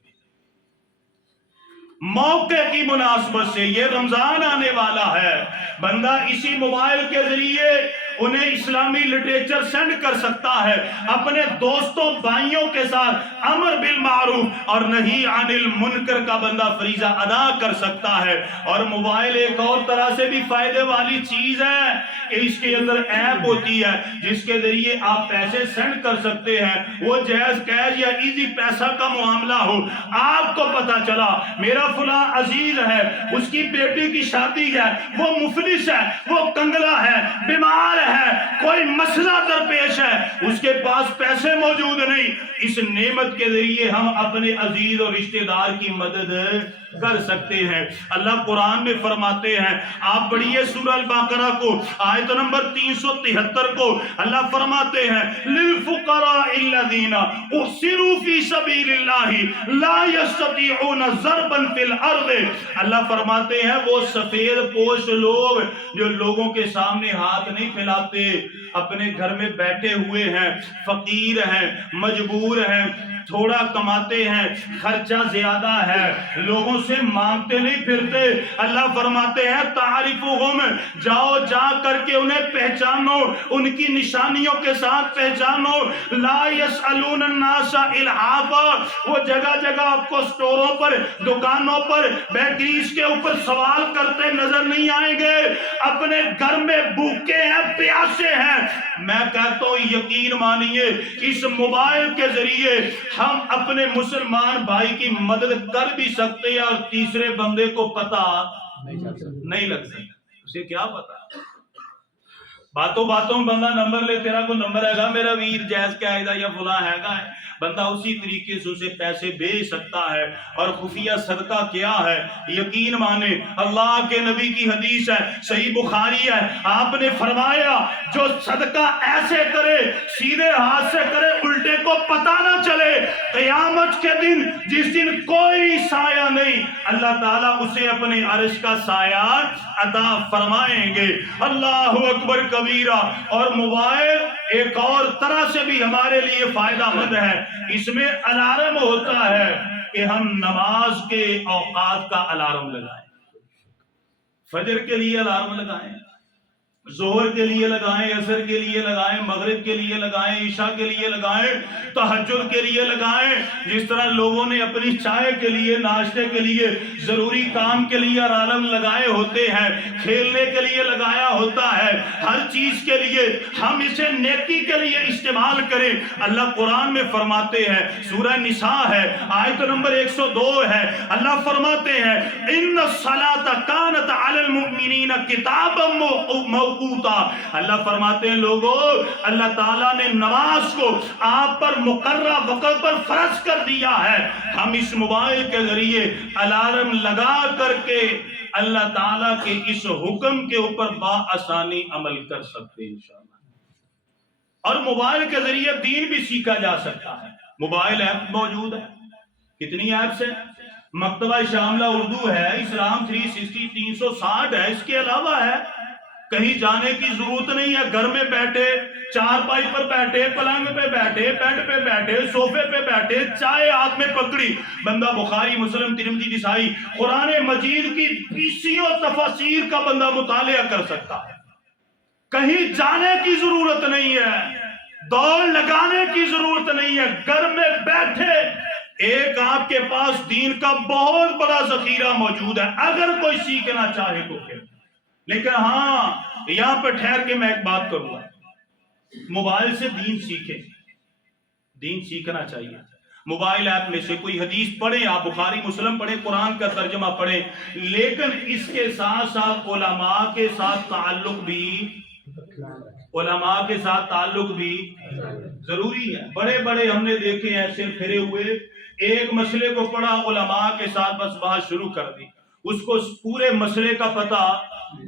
موقع کی مناسبت سے یہ رمضان آنے والا ہے، بندہ اسی موبائل کے ذریعے انہیں اسلامی لٹریچر سینڈ کر سکتا ہے، اپنے دوستوں بھائیوں کے ساتھ امر بالمعروف اور نہی عن المنکر کا بندہ فریضہ ادا کر سکتا ہے۔ اور موبائل ایک اور طرح سے بھی فائدے والی چیز ہے کہ اس کے اندر ایپ ہوتی ہے جس کے ذریعے آپ پیسے سینڈ کر سکتے ہیں، وہ جائز کیش یا ایزی پیسہ کا معاملہ ہو، آپ کو پتا چلا میرا فلاں عزیز ہے، اس کی بیٹی کی شادی ہے، وہ مفلس ہے، وہ کنگلا ہے، بیمار ہے، کوئی مسئلہ درپیش ہے، اس کے پاس پیسے موجود نہیں، اس نعمت کے ذریعے ہم اپنے عزیز اور رشتہ دار کی مدد کر سکتے ہیں۔ اللہ قرآن میں فرماتے ہیں، آپ پڑھیے سورہ البقرہ کو آیت نمبر 373 کو، اللہ فرماتے ہیں للفقراء الذین احصروا فی سبیل اللہ لا یستطیعون ضربا فی الارض۔ اللہ فرماتے ہیں وہ سفید پوش لوگ جو لوگوں کے سامنے ہاتھ نہیں پھیلاتے، اپنے گھر میں بیٹھے ہوئے ہیں، فقیر ہیں، مجبور ہیں، تھوڑا کماتے ہیں، خرچہ زیادہ ہے، لوگوں سے مانگتے نہیں پھرتے، اللہ فرماتے ہیں تعریفہم، جاؤ جا کر کے انہیں پہچانو، ان کی نشانیوں کے ساتھ پہچانو، لا یسألون الناس الحافا، وہ جگہ جگہ آپ کو سٹوروں پر، دکانوں پر، بیکریز کے اوپر سوال کرتے نظر نہیں آئیں گے، اپنے گھر میں بھوکے ہیں، پیاسے ہیں۔ میں کہتا ہوں یقین مانیے اس موبائل کے ذریعے ہم اپنے مسلمان بھائی کی مدد کر بھی سکتے ہیں اور تیسرے بندے کو پتا نہیں لگ سکتا، اسے کیا پتا، باتوں باتوں بندہ نمبر لے، تیرا کو نمبر ہے گا میرا ویر جیز کیا ہے یا فلاں ہے گا، بندہ اسی طریقے سے اسے پیسے بھیج سکتا ہے۔ اور خفیہ صدقہ کیا ہے، یقین مانے اللہ کے نبی کی حدیث ہے، صحیح بخاری ہے، آپ نے فرمایا جو صدقہ ایسے کرے، سیدھے ہاتھ سے کرے، الٹے کو پتہ نہ چلے، قیامت کے دن جس دن کوئی سایہ نہیں، اللہ تعالیٰ اسے اپنے عرش کا سایہ عطا فرمائیں گے۔ اللہ اکبر کبیرہ۔ اور موبائل ایک اور طرح سے بھی ہمارے لیے فائدہ مند ہے، اس میں الارم ہوتا ہے کہ ہم نماز کے اوقات کا الارم لگائیں، فجر کے لیے الارم لگائیں، ظہر کے لیے لگائیں، عصر کے لیے لگائیں، مغرب کے لیے لگائیں، عشاء کے لیے لگائیں، تہجد کے لیے لگائیں، جس طرح لوگوں نے اپنی چائے کے لیے، ناشتے کے لیے، ضروری کام کے لیے الارم لگائے ہوتے ہیں، کھیلنے کے لیے لگایا ہوتا ہے، ہر چیز کے لیے ہم اسے نیکی کے لیے استعمال کریں۔ اللہ قرآن میں فرماتے ہیں، سورہ نساء ہے، آیت نمبر 102 ہے، اللہ فرماتے ہیں ان الصلاۃ کانت علی المؤمنین کتابا موقوتا، اللہ فرماتے ہیں لوگوں، اللہ تعالیٰ نے نماز کو آپ پر مقررہ وقت پر فرض کر دیا ہے، ہم اس موبائل کے ذریعے الارم لگا کر کے اللہ تعالیٰ کے اس حکم کے اوپر بآسانی عمل کر سکتے ہیں انشاءاللہ۔ اور موبائل کے ذریعے دین بھی سیکھا جا سکتا ہے، موبائل ایپ موجود ہے، کتنی ایپس ہیں، مکتبہ شاملہ اردو ہے، اسلام 360 360 ہے، اس کے علاوہ ہے کہیں جانے کی ضرورت نہیں ہے، گھر میں بیٹھے، چارپائی پر بیٹھے، پلنگ پہ بیٹھے، بیڈ پہ بیٹھے، صوفے پہ بیٹھے، چائے ہاتھ میں پکڑی، بندہ بخاری، مسلم، ترمذی، نسائی، قرآن مجید کی بیسیوں تفاسیر کا بندہ مطالعہ کر سکتا ہے۔ کہیں جانے کی ضرورت نہیں ہے، دوڑ لگانے کی ضرورت نہیں ہے، گھر میں بیٹھے ایک آپ کے پاس دین کا بہت بڑا ذخیرہ موجود ہے، اگر کوئی سیکھنا چاہے تو پھر۔ لیکن ہاں یہاں پہ ٹھہر کے میں ایک بات کروں گا، موبائل سے دین سیکھیں، دین سیکھنا چاہیے۔ موبائل ایپ میں سے کوئی حدیث پڑھیں، آپ بخاری مسلم پڑھیں، قرآن کا ترجمہ پڑھیں، لیکن اس کے ساتھ ساتھ علماء کے ساتھ تعلق بھی ضروری ہے۔ بڑے بڑے ہم نے دیکھے ایسے پھرے ہوئے، ایک مسئلے کو پڑھا، علماء کے ساتھ بس بات شروع کر دی، اس کو پورے مسئلے کا پتہ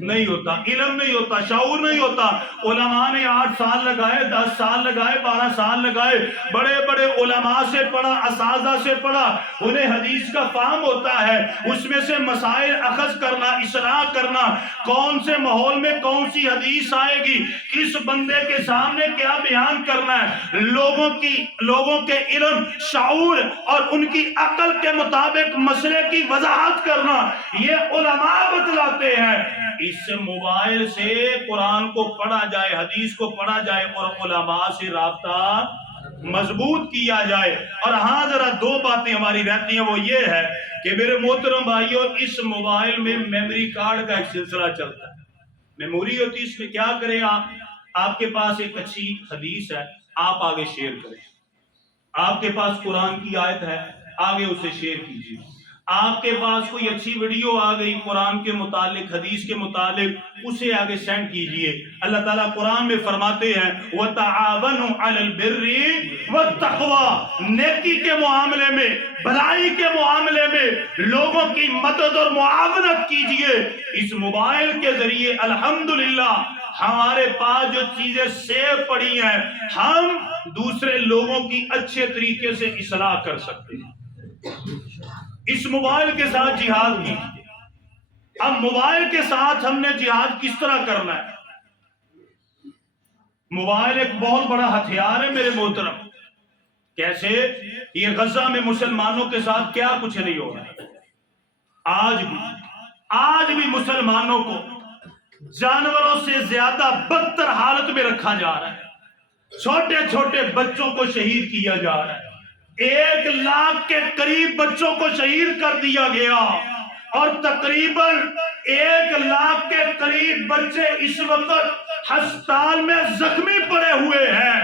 نہیں ہوتا، علم نہیں ہوتا، شعور نہیں ہوتا۔ علماء نے 8 سال لگائے، 10 سال لگائے، 12 سال لگائے، بڑے بڑے علماء سے پڑھا، اساتذہ سے پڑھا، انہیں حدیث کا فہم ہوتا ہے، اس میں سے مسائل اخذ کرنا، اصلاح کرنا، کون سے ماحول میں کون سی حدیث آئے گی، کس بندے کے سامنے کیا بیان کرنا ہے، لوگوں کے علم، شعور اور ان کی عقل کے مطابق مسئلے کی وضاحت کرنا، یہ علماء بتلاتے ہیں۔ اس سے موبائل سے قرآن کو پڑھا جائے، حدیث کو پڑھا جائے اور علماء سے رابطہ مضبوط کیا جائے۔ اور ہاں ذرا 2 باتیں ہماری رہتی ہیں، وہ یہ ہے کہ میرے محترم بھائیوں، اس موبائل میں میموری کارڈ کا ایک سلسلہ چلتا ہے، میموری ہوتی ہے، اس میں کیا کریں آپ کے پاس ایک اچھی حدیث ہے، آپ آگے شیئر کریں، آپ کے پاس قرآن کی آیت ہے، آگے اسے شیئر کیجیے، آپ کے پاس کوئی اچھی ویڈیو آ گئی قرآن کے متعلق، حدیث کے متعلق، اسے آگے سینڈ کیجئے۔ اللہ تعالیٰ قرآن میں فرماتے ہیں وَتَعَاوَنُوا عَلَى الْبِرِّ وَالتَّقْوَى، نیکی کے معاملے میں، بھلائی کے معاملے میں لوگوں کی مدد اور معاونت کیجئے۔ اس موبائل کے ذریعے الحمدللہ ہمارے پاس جو چیزیں سیو پڑی ہیں، ہم دوسرے لوگوں کی اچھے طریقے سے اصلاح کر سکتے ہیں۔ اس موبائل کے ساتھ جہاد کی، اب موبائل کے ساتھ ہم نے جہاد کس طرح کرنا ہے؟ موبائل ایک بہت بڑا ہتھیار ہے میرے محترم۔ کیسے؟ یہ غزہ میں مسلمانوں کے ساتھ کیا کچھ نہیں ہو رہا، آج بھی مسلمانوں کو جانوروں سے زیادہ بدتر حالت میں رکھا جا رہا ہے، چھوٹے چھوٹے بچوں کو شہید کیا جا رہا ہے، 1 لاکھ کے قریب بچوں کو شہید کر دیا گیا، اور تقریباً 1 لاکھ کے قریب بچے اس وقت ہسپتال میں زخمی پڑے ہوئے ہیں،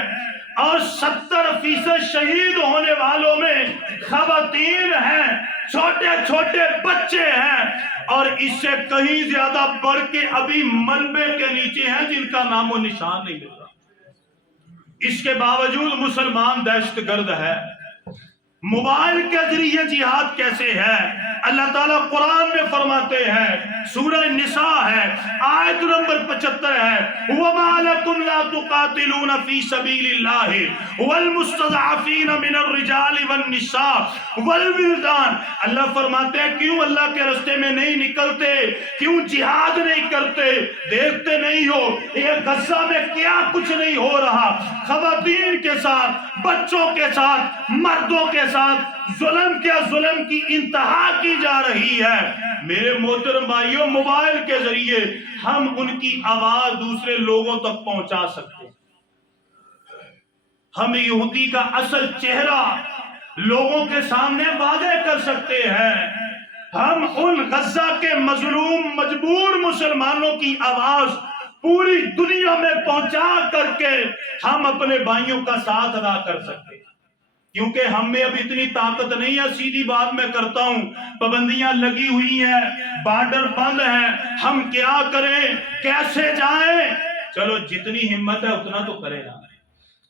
اور 70% شہید ہونے والوں میں خواتین ہیں، چھوٹے چھوٹے بچے ہیں، اور اس سے کہیں زیادہ بڑھ کے ابھی ملبے کے نیچے ہیں جن کا نام و نشان نہیں ملتا۔ اس کے باوجود مسلمان دہشت گرد ہے۔ موبائل کے ذریعے جہاد کیسے ہے؟ اللہ تعالیٰ قرآن میں فرماتے ہیں، سورہ نساء ہے، آیت نمبر 75 ہے، وَمَا لَكُمْ لَا تُقَاتِلُونَ فِي سَبِيلِ اللَّهِ وَالْمُسْتَضْعَفِينَ مِنَ الرِّجَالِ وَالنِّسَاءِ وَالْوِلْدَانِ۔ اللہ فرماتے ہیں کیوں اللہ کے راستے میں نہیں نکلتے، کیوں جہاد نہیں کرتے؟ دیکھتے نہیں ہو یہ غزہ میں کیا کچھ نہیں ہو رہا، خواتین کے ساتھ، بچوں کے ساتھ، مردوں کے ساتھ ظلم کیا ظلم کی انتہا کی جا رہی ہے۔ میرے محترم بھائیوں، موبائل کے ذریعے ہم ان کی آواز دوسرے لوگوں تک پہنچا سکتے ہیں، ہم یہودی کا اصل چہرہ لوگوں کے سامنے واضح کر سکتے ہیں، ہم ان غزہ کے مظلوم مجبور مسلمانوں کی آواز پوری دنیا میں پہنچا کر کے ہم اپنے بھائیوں کا ساتھ ادا کر سکتے ہیں۔ کیونکہ ہم میں اب اتنی طاقت نہیں ہے، سیدھی بات میں کرتا ہوں، پابندیاں لگی ہوئی ہیں، بارڈر بند ہیں، ہم کیا کریں، کیسے جائیں؟ چلو جتنی ہمت ہے اتنا تو کرے نا،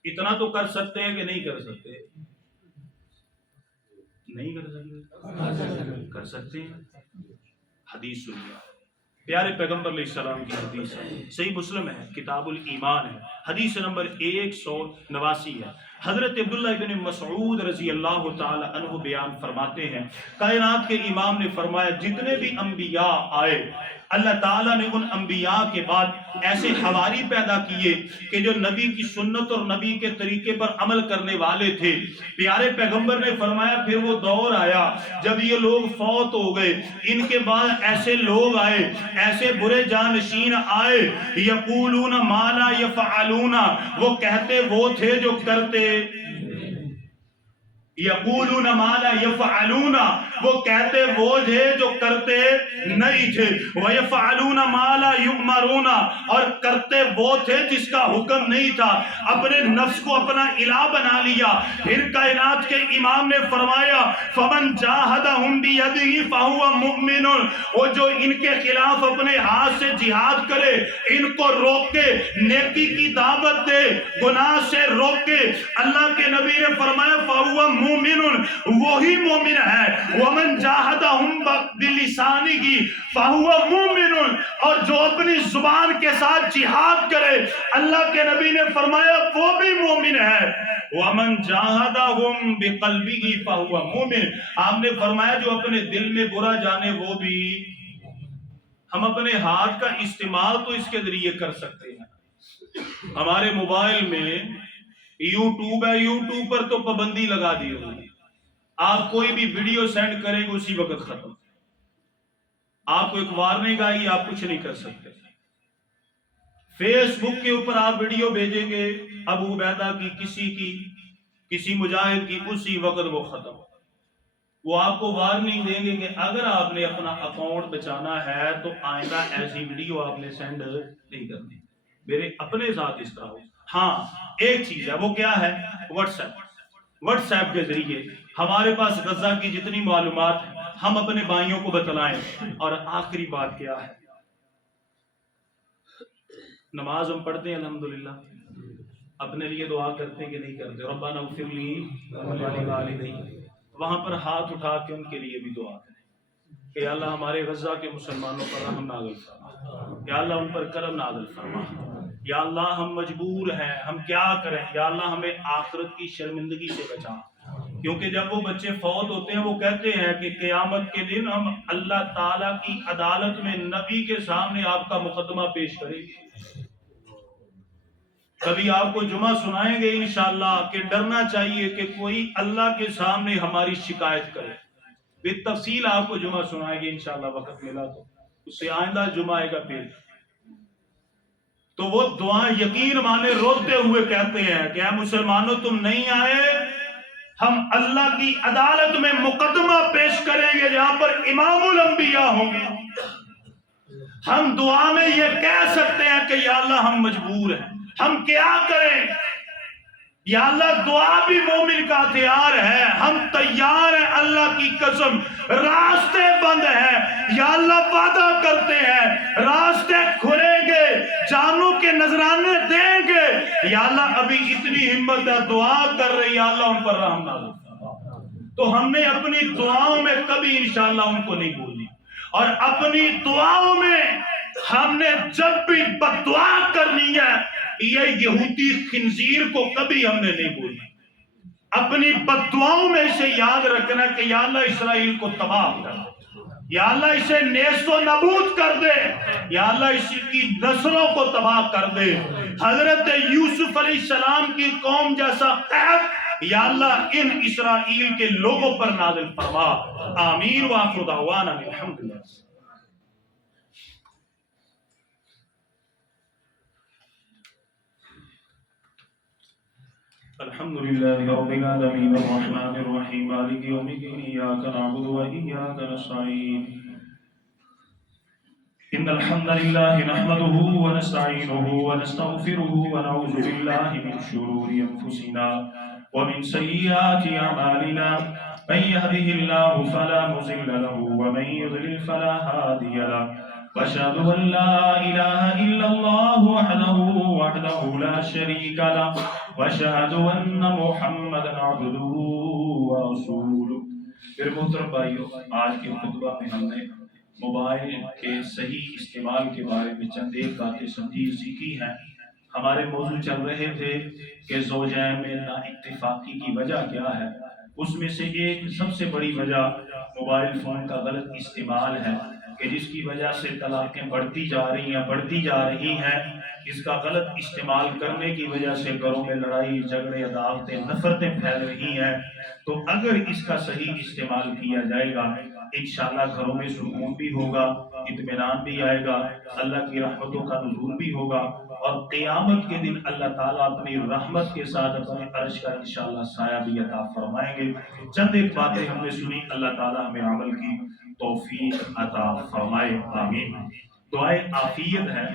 اتنا تو کر سکتے ہیں کہ نہیں کر سکتے؟ نہیں کر سکتے، کر سکتے ہیں۔ حدیث سنیے، پیارے پیغمبر علیہ السلام کی حدیث ہے، صحیح مسلم ہے، کتاب الایمان ہے، حدیث نمبر 189 ہے۔ حضرت عبداللہ ابن مسعود رضی اللہ تعالی عنہ بیان فرماتے ہیں کائنات کے امام نے فرمایا جتنے بھی انبیاء آئے اللہ تعالیٰ نے ان انبیاء کے بعد ایسے حواری پیدا کیے کہ جو نبی کی سنت اور نبی کے طریقے پر عمل کرنے والے تھے۔ پیارے پیغمبر نے فرمایا پھر وہ دور آیا جب یہ لوگ فوت ہو گئے، ان کے بعد ایسے لوگ آئے، ایسے برے جانشین آئے، یقولون ما لا یفعلون، وہ کہتے وہ تھے جو کرتے، یقولون ما لا یفعلون، وہ کہتے وہ تھے جو کرتے نہیں تھے، ویفعلون ما لا یؤمرون، اور کرتے وہ تھے جس کا حکم نہیں تھا، اپنے نفس کو اپنا الہ بنا لیا۔ پھر کائنات کے امام نے فرمایا فمن جاہدہم بیدہ فہو مؤمن، وہ جو ان کے خلاف اپنے ہاتھ سے جہاد کرے، ان کو روکے، نیکی کی دعوت دے، گناہ سے روکے، اللہ کے نبی نے فرمایا فہو مومن، وہی مومن ہے۔ ومن جاہدہم بلسانہ فہو مومن، اور جو اپنی زبان کے ساتھ جہاد کرے، اللہ کے نبی نے فرمایا وہ بھی مومن ہے۔ ومن جاہدہم بقلبہ فہو مومن، آپ نے فرمایا جو اپنے دل میں برا جانے وہ بھی۔ ہم اپنے ہاتھ کا استعمال تو اس کے ذریعے کر سکتے ہیں۔ ہمارے موبائل میں یوٹیوب ہے، یوٹیوب پر تو پابندی لگا دی ہوگی، آپ کوئی بھی ویڈیو سینڈ کریں گے اسی وقت ختم، آپ کو ایک وارننگ آئی، آپ کچھ نہیں کر سکتے۔ فیس بک کے اوپر آپ ویڈیو بھیجیں گے ابو عبیدہ کی کسی مجاہد کی، اسی وقت وہ ختم۔ وہ آپ کو وارننگ دیں گے کہ اگر آپ نے اپنا اکاؤنٹ بچانا ہے تو آئندہ ایسی ویڈیو آپ نے سینڈ نہیں کرنی۔ میرے اپنے ساتھ اس طرح ہو۔ ہاں ایک چیز ہے، وہ کیا ہے؟ What's app. واٹس ایپ کے ذریعے ہمارے پاس غزہ کی جتنی معلومات ہیں ہم اپنے بھائیوں کو بتلائیں۔ اور آخری بات کیا ہے؟ نماز ہم پڑھتے ہیں الحمدللہ، اپنے لیے دعا کرتے ہیں کہ نہیں کرتے؟ ربنا اغفر لی ولوالدی، وہاں پر ہاتھ اٹھا کے ان کے لیے بھی دعا کریں کہ یا اللہ ہمارے غزہ کے مسلمانوں پر رحم نازل فرما، یا اللہ ان پر کرم نازل فرما، یا اللہ ہم مجبور ہیں، ہم کیا کریں، یا اللہ ہمیں آخرت کی شرمندگی سے بچا۔ کیونکہ جب وہ بچے فوت ہوتے ہیں وہ کہتے ہیں کہ قیامت کے دن ہم اللہ تعالیٰ کی عدالت میں نبی کے سامنے آپ کا مقدمہ پیش کریں گے۔ کبھی آپ کو جمعہ سنائیں گے انشاءاللہ کہ ڈرنا چاہیے کہ کوئی اللہ کے سامنے ہماری شکایت کرے۔ بالتفصیل آپ کو جمعہ سنائیں گے انشاءاللہ، وقت ملا تو اس سے آئندہ جمعہ آئے گا پھر۔ تو وہ دعا یقین مانے روتے ہوئے کہتے ہیں کہ اے مسلمانوں تم نہیں آئے، ہم اللہ کی عدالت میں مقدمہ پیش کریں گے جہاں پر امام الانبیاء ہوں گے۔ ہم دعا میں یہ کہہ سکتے ہیں کہ یا اللہ ہم مجبور ہیں، ہم کیا کریں؟ یا اللہ دعا بھی مومن کا ہتھیار ہے، ہم تیار ہیں اللہ کی قسم، راستے بند ہیں، یا اللہ وعدہ کرتے ہیں راستے کھلیں گے، جانوں کے نذرانے دیں گے، یا اللہ ابھی اتنی ہمت ہے دعا کر رہے یا اللہ ان پر رحم نازل فرما۔ تو ہم نے اپنی دعاؤں میں کبھی انشاءاللہ ان کو نہیں بھولنی، اور اپنی دعاؤں میں ہم نے جب بھی بد دعا کرنی ہے یہ یہودی خنزیر کو کبھی ہم نے نہیں بھولنا۔ اپنی بد دعاؤں میں اسے یاد رکھنا کہ یا اللہ اسرائیل کو تباہ کر دے، یا اللہ اسے نیست و نابود کر دے، یا اللہ اس کی نسلوں کو تباہ کر دے۔ حضرت یوسف علیہ السلام کی قوم جیسا قحط یا اللہ ان اسرائیل کے لوگوں پر نازل فرما۔ آمین وآخر دعوانا الحمدللہ۔ الحمد لله رب العالمين الرحمن الرحيم مالك يوم الدين إياك نعبد وإياك نستعين إن الحمد لله نحمده ونستعينه ونستغفره ونعوذ بالله من شرور أنفسنا ومن سيئات أعمالنا من يهده الله فلا مضل له ومن يضلل فلا هادي له وأشهد أن لا إله إلا الله وحده لا شريك له وأشهد أن محمدا عبده ورسوله۔ پھر محترم بھائیو، آج کے خطبہ میں ہم نے موبائل کے صحیح استعمال کے بارے میں چند ایک باتیں سمجھی سیکھی ہیں۔ ہمارے موضوع چل رہے تھے کہ زوجین میں نا اتفاقی کی وجہ کیا ہے۔ اس میں سے ایک سب سے بڑی وجہ موبائل فون کا غلط استعمال ہے کہ جس کی وجہ سے طلاقیں بڑھتی جا رہی ہیں۔ اس کا غلط استعمال کرنے کی وجہ سے گھروں میں لڑائی جھگڑے عداوتیں نفرتیں پھیل رہی ہیں۔ تو اگر اس کا صحیح استعمال کیا جائے گا انشاءاللہ گھروں میں سکون بھی ہوگا، اطمینان بھی آئے گا، اللہ کی رحمتوں کا نزول بھی ہوگا، اور قیامت کے دن اللہ تعالیٰ اپنی رحمت کے ساتھ اپنے عرش کا انشاءاللہ سایہ بھی عطا فرمائیں گے۔ چند ایک باتیں ہم نے سنی، اللہ تعالیٰ ہمیں عمل کی توفیق عطا فرمائے، آمین۔ دعائے عافیت ہے،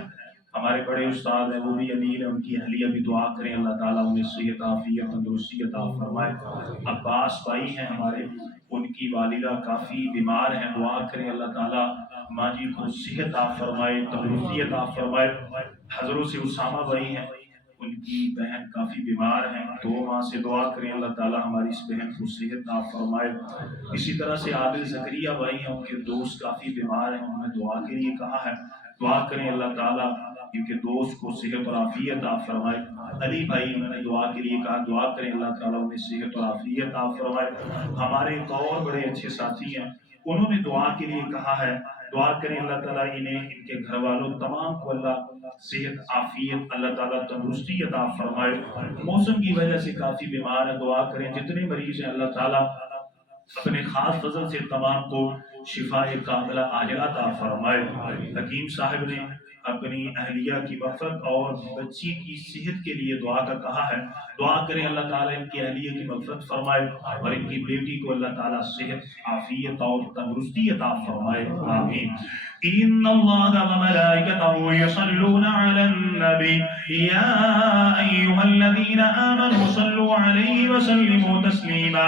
ہمارے بڑے استاد ہیں وہ بھی امیر ہیں، ان کی اہلیہ بھی دعا کریں اللہ تعالیٰ انہیں صحت عافیت تندرستی عطا فرمائے۔ عباس بھائی ہیں ہمارے، ان کی والدہ کافی بیمار ہیں، دعا کریں اللہ تعالیٰ ماں جی کو صحت عطا فرمائے تندرستی عطا فرمائے۔ حضرت سے اسامہ بھائی ہیں، ان کی بہن کافی بیمار ہیں، 2 ماہ سے دعا کریں اللہ تعالیٰ ہماری اس بہن کو صحت عطا فرمائے۔ اسی طرح سے عادل زکریا بھائی ہیں، ان کے دوست کافی بیمار ہیں، انہوں نے دعا کے لیے کہا ہے، دعا کریں اللہ تعالیٰ ان کے دوست کو صحت اور عافیت عطا فرمائے۔ علی بھائی انہوں نے دعا کے لیے کہا، دعا کریں اللہ تعالیٰ انہیں صحت اور عافیت عطا فرمائے۔ ہمارے ایک اور بڑے اچھے ساتھی ہیں، انہوں نے دعا کے لیے کہا ہے، دعا کریں اللہ تعالیٰ انہیں ان کے گھر والوں تمام کو اللہ صحت عافیت اللہ تعالیٰ تندرستی عطا فرمائے۔ موسم کی وجہ سے کافی بیمار ہیں، دعا کریں جتنے مریض ہیں اللہ تعالیٰ اپنے خاص فضل سے تمام کو شفاء کاملہ عاجلہ عطا فرمائے۔ حکیم صاحب نے اپنی اہلیہ کی مغفرت اور بچی کی صحت کے لیے دعا کا کہا ہے، دعا کریں اللہ تعالیٰ ان کی اہلیہ کی مغفرت فرمائے اور ان کی بیٹی کو اللہ تعالیٰ صحت عافیت اور تندرستی عطا فرمائے، آمین۔ ان اللہ وملائکتہ یصلون علی النبی یا ایھا الذین آمنوا صلوا علیہ وسلموا تسلیما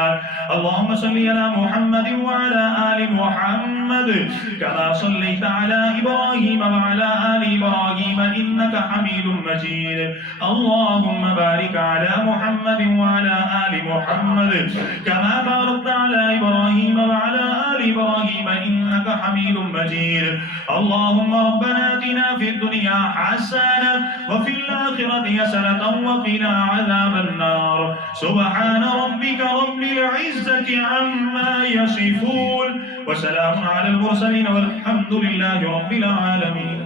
اللهم صل على محمد وعلى آل محمد كما صليت على إبراهيم وعلى آل إبراهيم إنك حميد مجيد اللهم بارك على محمد وعلى آل محمد كما باركت على إبراهيم وعلى آل إبراهيم إنك حميد مجيد اللهم ربنا آتنا في الدنيا حسنة وفي الآخرة حسنة وقنا عذاب النار سبحان ربك رب العزة عما يصفون وسلام على المرسلين والحمد لله رب العالمين۔